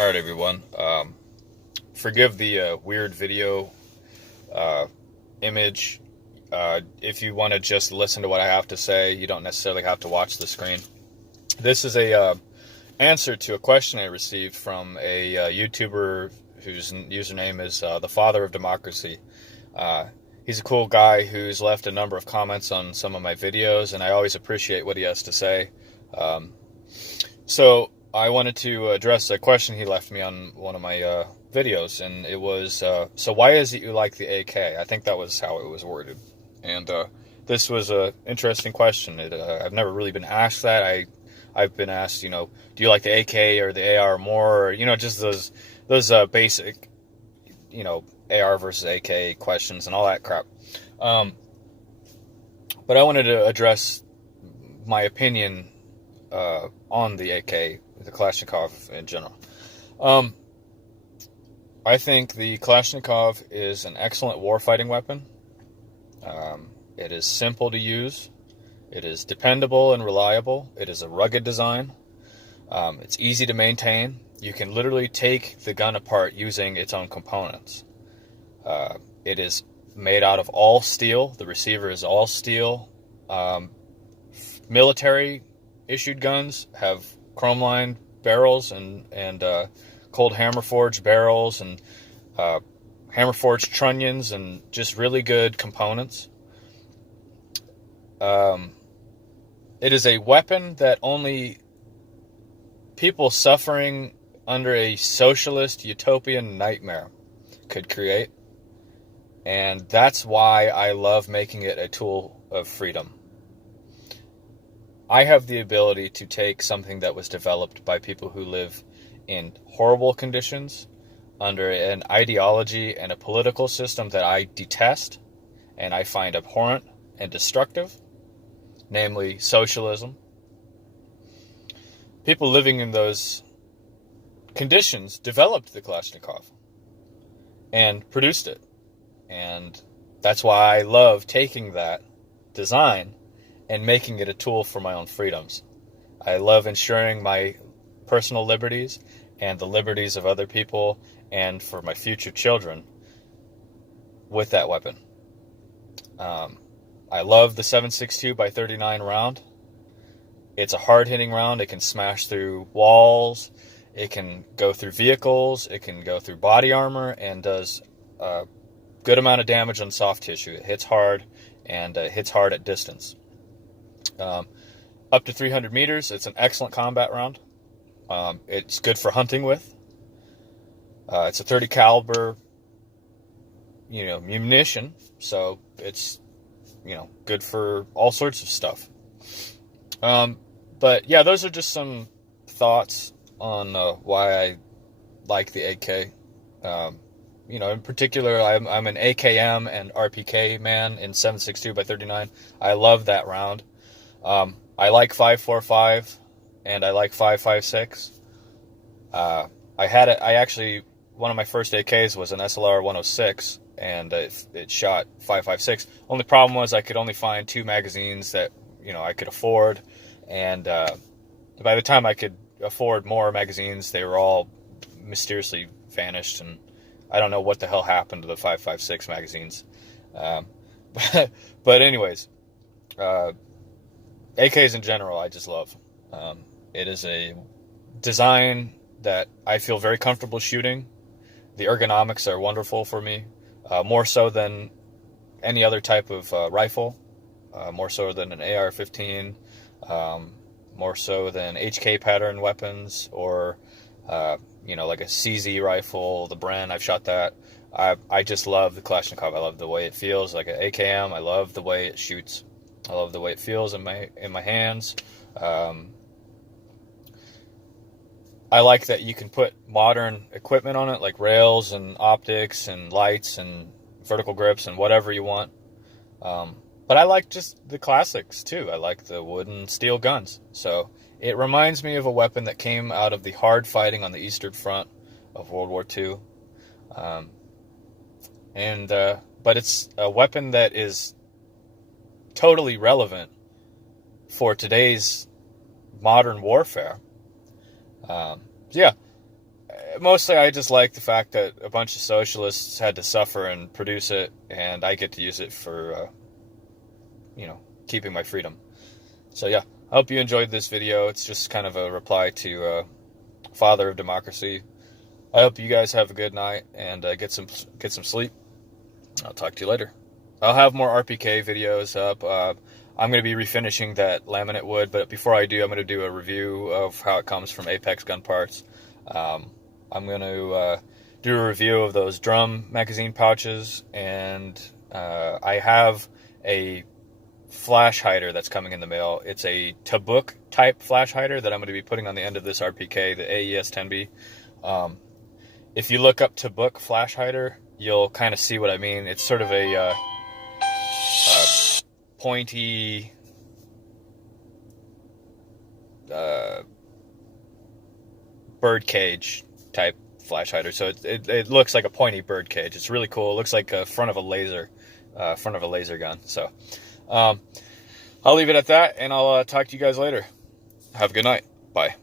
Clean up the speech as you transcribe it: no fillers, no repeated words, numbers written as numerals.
All right, everyone. Forgive the weird video uh, image. If you want to just listen to what I have to say, you don't necessarily have to watch the screen. This is a answer to a question I received from a YouTuber whose username is the Father of Democracy. He's a cool guy who's left a number of comments on some of my videos, and I always appreciate what he has to say. So I wanted to address a question he left me on one of my videos, and it was, so why is it you like the AK? I think that was how it was worded. And this was an interesting question. I've never really been asked that. I've been asked, do you like the AK or the AR more? Or, just those basic, AR versus AK questions and all that crap. But I wanted to address my opinion on the AK, the Kalashnikov in general. I think the Kalashnikov is an excellent warfighting weapon. It is simple to use. It is dependable and reliable. It is a rugged design. It's easy to maintain. You can literally take the gun apart using its own components. It is made out of all steel. The receiver is all steel. Military issued guns have chrome-lined barrels and cold hammer-forged barrels and hammer-forged trunnions and just really good components. It is a weapon that only people suffering under a socialist utopian nightmare could create. And that's why I love making it a tool of freedom. I have the ability to take something that was developed by people who live in horrible conditions, under an ideology and a political system that I detest and I find abhorrent and destructive, namely socialism. People living in those conditions developed the Kalashnikov and produced it. And that's why I love taking that design and making it a tool for my own freedoms. I love ensuring my personal liberties and the liberties of other people and for my future children with that weapon. I love the 7.62 by 39 round. It's a hard-hitting round. It can smash through walls. It can go through vehicles. It can go through body armor and does a good amount of damage on soft tissue. It hits hard and hits hard at distance. Up to 300 meters, it's an excellent combat round. It's good for hunting with. It's a 30 caliber, munition, so it's, good for all sorts of stuff. But yeah, those are just some thoughts on why I like the AK. In particular, I'm an AKM and RPK man in 7.62 by 39. I love that round. I like 5.45 and I like 5.56. One of my first AKs was an SLR 106 and it shot 5.56. Only problem was I could only find 2 magazines that, I could afford. And by the time I could afford more magazines, they were all mysteriously vanished. And I don't know what the hell happened to the 5.56 magazines. But anyways, AKs in general, I just love. It is a design that I feel very comfortable shooting. The ergonomics are wonderful for me, more so than any other type of rifle, more so than an AR-15, more so than HK pattern weapons or, like a CZ rifle, the Bren. I've shot that. I just love the Kalashnikov. I love the way it feels like an AKM. I love the way it shoots. I love the way it feels in my hands. I like that you can put modern equipment on it, like rails and optics and lights and vertical grips and whatever you want. But I like just the classics too. I like the wood and steel guns. So it reminds me of a weapon that came out of the hard fighting on the Eastern Front of World War II. But it's a weapon that is totally relevant for today's modern warfare. Yeah, mostly I just like the fact that a bunch of socialists had to suffer and produce it, and I get to use it for, keeping my freedom. So yeah, I hope you enjoyed this video. It's just kind of a reply to Father of Democracy. I hope you guys have a good night and get some sleep. I'll talk to you later. I'll have more RPK videos up. I'm going to be refinishing that laminate wood, but before I do, I'm going to do a review of how it comes from Apex Gun Parts. I'm going to do a review of those drum magazine pouches, and I have a flash hider that's coming in the mail. It's a Tabuk type flash hider that I'm going to be putting on the end of this RPK, the AES-10B. If you look up Tabuk flash hider, you'll kind of see what I mean. It's sort of a pointy bird cage type flash hider. So it looks like a pointy bird cage. It's really cool. It looks like a front of a laser gun. So I'll leave it at that, and I'll talk to you guys later. Have a good night. Bye.